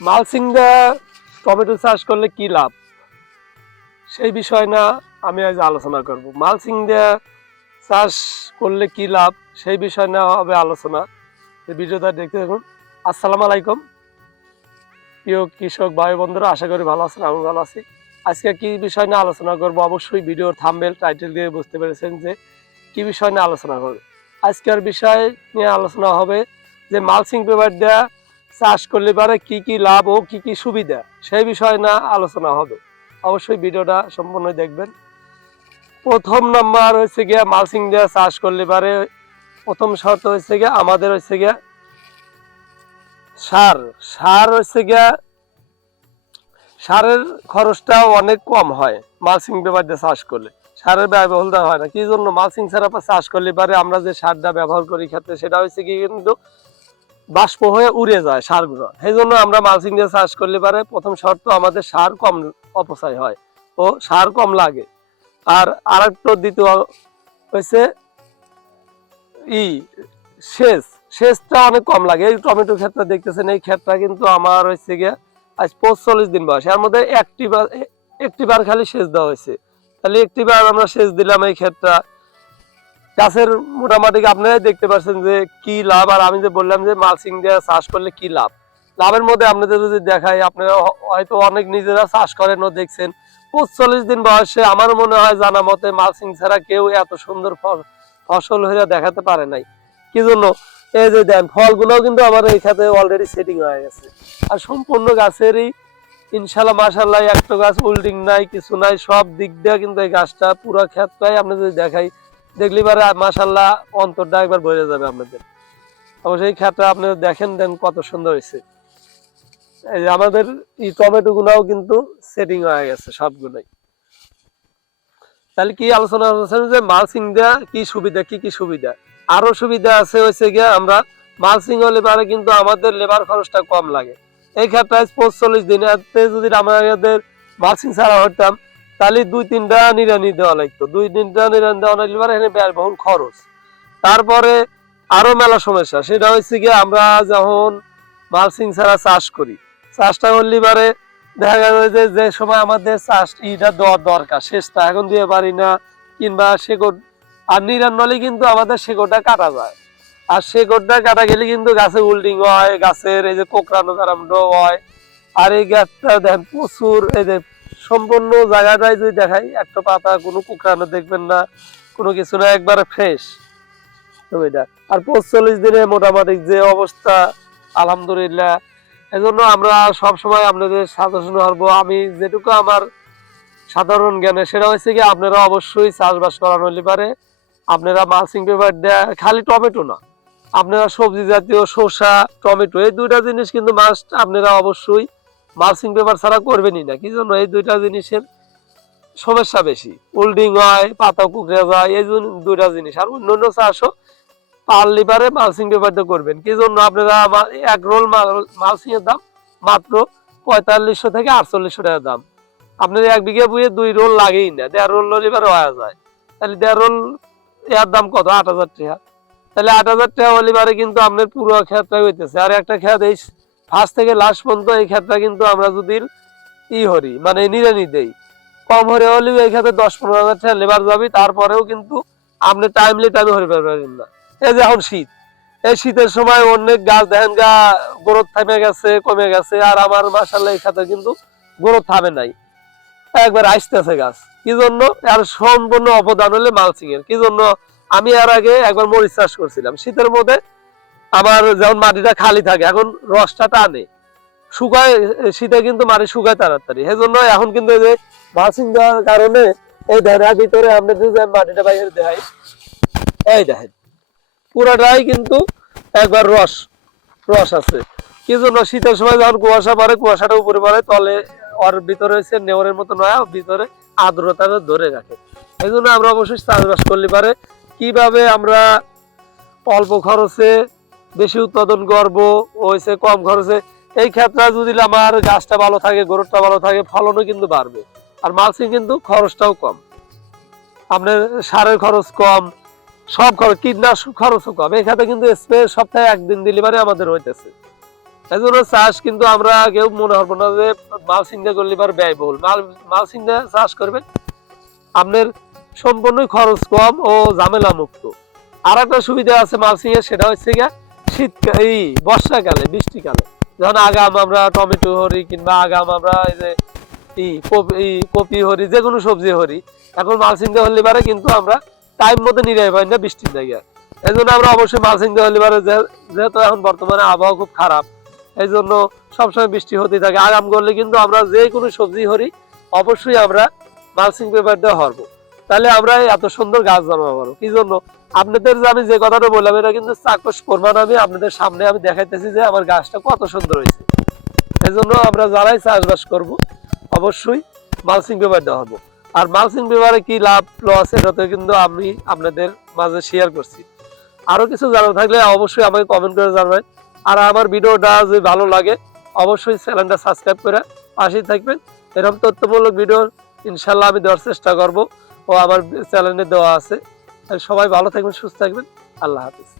Mulching দেয়া tomato চাষ করলে কি লাভ সেই বিষয় না আমি আজ আলোচনা করব। মালচিং দেয়া চাষ করলে কি লাভ সেই বিষয় না হবে আলোচনা। এই ভিডিওটা দেখতে দেখুন। আসসালামু আলাইকুম প্রিয় কৃষক ভাই বন্ধুরা, আশা করি ভালো আছেন, আমি ভালো আছি। আজকে কি বিষয় নিয়ে আলোচনা করব অবশ্যই ভিডিওর থাম্বনেল টাইটেল দিয়ে বুঝতে পেরেছেন যে কি বিষয় নিয়ে আলোচনা করব। আজকের বিষয় নিয়ে আলোচনা হবে যে মালচিং পেপার দেয়া চাষ করলে পারে কি কি লাভ ও কি কি সুবিধা সেই বিষয় না আলোচনা হবে। অবশ্যই ভিডিওটা সম্পূর্ণ দেখবেন। প্রথম নাম্বার হচ্ছে গিয়া মালচিং দেয়া চাষ করলে পারে প্রথম শর্ত হচ্ছে গিয়া আমাদের হচ্ছে গিয়া সার সার হচ্ছে গিয়া সারের খরচটা অনেক কম হয় মালচিং পেপার দিয়ে চাষ করলে। সারের ব্যয়বহুলতা হয় না। কি জন্য? মালচিং ছাড়া চাষ করলে পারে আমরা যে সারটা ব্যবহার করি ক্ষেত্রে সেটা হচ্ছে কি কিন্তু বাষ্প হয়ে উড়ে যায় সারগুলো। সেই জন্য আমরা মালচিং দিয়ে চাষ করলে পারে প্রথম শর্ত আমাদের সার কম অপচয় হয় ও সার কম লাগে। আর আরেকটা দ্বিতীয় হচ্ছে সেচ সেচটা অনেক কম লাগে। এই টমেটো ক্ষেত্রে দেখতেছেন, এই ক্ষেতটা কিন্তু আমার হচ্ছে গিয়ে আজ 45 দিন বয়স, এর মধ্যে একটি বার খালি সেচ দেওয়া হয়েছে। তাহলে একটি বার আমরা সেচ দিলাম, এই ক্ষেতটা গাছের মোটামুটি আপনারাই দেখতে পাচ্ছেন যে কি লাভ। আর আমি যে বললাম যে মালচিং দিয়ে চাষ করলে কি লাভ, লাভের মধ্যে আপনাদের যদি দেখাই, আপনারা হয়তো অনেক নিজেরা চাষ করেন ও দেখছেন। 45 দিন বয়সে আমার মনে হয় জানা মতে মালচিং ছাড়া কেউ এত সুন্দর ফসল হয়ে দেখাতে পারে নাই। কি জন্য? এই যে দেন ফলগুলোও কিন্তু আমার এই খাতে অলরেডি সেটিং হয়ে গেছে। আর সম্পূর্ণ গাছেরই ইনশাল্লাহ মাশাল্লাহ একটা গাছ উল্টিং নাই, কিছু নাই, সব দিক দিয়ে কিন্তু এই গাছটা পুরো ক্ষেতটাই আপনি যদি দেখাই দেখলি পারে মাশাল্লাহ অন্তরটা একবার ভরে যাবে আপনাদের। অবশ্যই ক্ষেতটা আপনি দেখেন দেন কত সুন্দর হয়েছে। এই যে আমাদের এই টমেটো গুলাও কিন্তু সেটিং হয়ে গেছে সবগুলোই। তাহলে কি আলোচনা হচ্ছে যে মালচিং দেয়া কি সুবিধা, কি কি সুবিধা। আরো সুবিধা আছে হচ্ছে গিয়ে আমরা মালচিং হলে পারে কিন্তু আমাদের লেবার খরচটা কম লাগে। এই ক্ষেত্রে 45 দিন যদি আমাদের মালচিং ছাড়া হতাম তাহলে 2-3টা নিড়ানি দেওয়া লাগতো, 2-3টা নিড়ানি দেওয়া লাগলে পারে এখানে ব্যয়বহুল খরচ। তারপরে আরো মেলা সমস্যা, সেটা হচ্ছে গিয়ে আমরা যখন মালচিং ছাড়া চাষ করি, চাষটা করলে পারে দেখা গেল যে সময় আমাদের চাষ ইটা দেওয়ার দরকার সেচটা এখন দিয়ে পারি না, কিংবা শেকড় আর নিরান্নলে কিন্তু আমাদের শেকড়টা কাটা যায়। আর শেকড়টা কাটা গেলে কিন্তু গাছে উল্টিং হয়, গাছের এই যে কোকড়ানো কারাম্ড হয়। আর এই গাছটা দেখেন প্রচুর, এই যে সম্পূর্ণ জায়গাটাই যদি দেখাই একটা পাতা কোনো কোকড়ানো দেখবেন না, কোনো কিছু না, একবারে ফ্রেশ ছবিটা। আর 45 দিনে মোটামুটি যে অবস্থা আলহামদুলিল্লাহ। এজন্য আমরা সব সময় আপনাদের সাজেশন করব, আমি যেটুকু আমার সাধারণ জ্ঞানে সেটা হচ্ছে কি আপনারা অবশ্যই চাষবাস করানো হলে পারে আপনারা মালচিং পেপার দেয়া খালি টমেটো না, আপনারা সবজি জাতীয় শসা টমেটো এই দুইটা জিনিস কিন্তু মাস্ট আপনারা অবশ্যই মালচিং পেপার ছাড়া করবেনই না। কি জন্য? এই দুইটা জিনিসের সমস্যা বেশি, উল্ডিং হয়, পাতা কুকড়ে যায়, এই দুইটা জিনিস। আর অন্যান্য চাষও পারলে পারে মালচিং পেপার দিয়ে করবেন। কি জন্য? আপনারা এক রোল মালচিং এর দাম মাত্র 4500 থেকে 4800 টাকা দাম। আপনার 1 বিঘা বুয়ে 2 রোল লাগেই না, 1.5 রোল এবারে হয়ে যায়। তাহলে 1.5 রোল এর দাম কত? 8000 টাকা। তাহলে 8000 টাকা হলে পারে কিন্তু আপনার পুরো ক্ষেতটা হইতেছে। আর একটা ক্ষেত এই ফার্স্ট থেকে লাস্ট পর্যন্ত এই ক্ষেতটা কিন্তু আমরা যদি হরি মানে নিরানি দেই, কম হরে হলেও এই ক্ষেত্রে 10-15 হাজার টাকা লেবার যাবে, তারপরেও কিন্তু আপনি টাইমলি টাইমে হরে পারবেন না। এই যে এখন শীত, এই শীতের সময় অনেক গাছ দেখেন গা গ্রোথ থেমে গেছে, কমে গেছে। আর আমার মাশাআল্লাহ এই ক্ষেত্রে কিন্তু গ্রোথ থামে নাই, একবার আসতেছে গাছ। কি জন্য? আর সম্পূর্ণ অবদান হলে মালচিং এর। কি জন্য? আমি এর আগে একবার মরিচ চাষ করছিলাম শীতের মধ্যে, আমার যেমন মাটিটা খালি থাকে এখন রসটা টানে, শুকায় শীতে কিন্তু মাটি শুকায় তাড়াতাড়ি। সেই জন্য এখন কিন্তু এই যে মালচিং দেওয়ার কারণে এই ধানের ভিতরে আমরা যদি মাটিটা বাইরে দেখাই, এই দেখেন পুরাটাই কিন্তু একবার রস রস আছে। কি জন্য? শীতের সময় যখন কুয়াশা পড়ে, কুয়াশাটা উপরে পড়ে, তলে ওর ভিতরে হচ্ছে নেওয়ারের মতো নয়, ভিতরে আর্দ্রতা ধরে রাখে। এই জন্য আমরা অবশ্যই চাষবাস করলে পারে কিভাবে আমরা অল্প খরচে বেশি উৎপাদন করবো, হয়েছে কম খরচে। এই ক্ষেত্রে যদি আমার গাছটা ভালো থাকে, গ্রোথটা ভালো থাকে, ফলনও কিন্তু বাড়বে। আর মালচিং কিন্তু খরচটাও কম, আপনার সারের খরচ কম, সব খরচ, কীটনাশক খরচও কম। এই ক্ষেত্রে কিন্তু স্প্রে সপ্তাহে 1 দিন দিলে পারে আমাদের হইতেছে। এই জন্য চাষ কিন্তু আমরা কেউ মনে করবো না যে মালচিং দিয়ে করলে এবার ব্যয়বহুল। মালচিং দিয়ে চাষ করবেন, আপনার সম্পূর্ণই খরচ কম ও ঝামেলা মুক্ত। আর একটা সুবিধা আছে মালচিং এর, সেটা হচ্ছে গিয়া শীতকাল, এই বর্ষাকালে, বৃষ্টিকালে যখন আগাম আমরা টমেটো হরি কিংবা আগাম আমরা এই যে কপি হরি, যে কোনো সবজি হরি, এখন মালচিং দিয়ে হলে পারে কিন্তু আমরা টাইম মতো নিরাই পাই না বৃষ্টির জায়গায়। এই জন্য আমরা অবশ্যই মালচিং দিয়ে হলে পারে, যেহেতু এখন বর্তমানে আবহাওয়া খুব খারাপ, এই জন্য সবসময় বৃষ্টি হতে থাকে। আগাম করলে কিন্তু আমরা যে কোনো সবজি হরি অবশ্যই আমরা মালচিং পেপার দিয়ে হরবো, তাহলে আমরা এত সুন্দর গাছ জন্মাবো পারবো। কি জন্য আপনাদের যে আমি যে কথাটা বললাম, এটা কিন্তু চাক্ষুষ প্রমাণ, আমি আপনাদের সামনে আমি দেখাইতেছি যে আমার গাছটা কত সুন্দর হয়েছে। এই জন্য আমরা যারাই চাষবাস করব অবশ্যই মালচিং পেপার দেওয়া হবো। আর মালচিং পেপারে কি লাভ লস এটা তো কিন্তু আমি আপনাদের মাঝে শেয়ার করছি। আরো কিছু জানা থাকলে অবশ্যই আমাকে কমেন্ট করে জানাবেন। আর আমার ভিডিওটা যদি ভালো লাগে অবশ্যই চ্যানেলটা সাবস্ক্রাইব করে পাশেই থাকবেন। এরকম তথ্যমূলক ভিডিও ইনশাল্লাহ আমি দেওয়ার চেষ্টা করব, ও আমার চ্যানেলে দেওয়া আছে। সবাই ভালো থাকবেন, সুস্থ থাকবেন। আল্লাহ হাফিজ।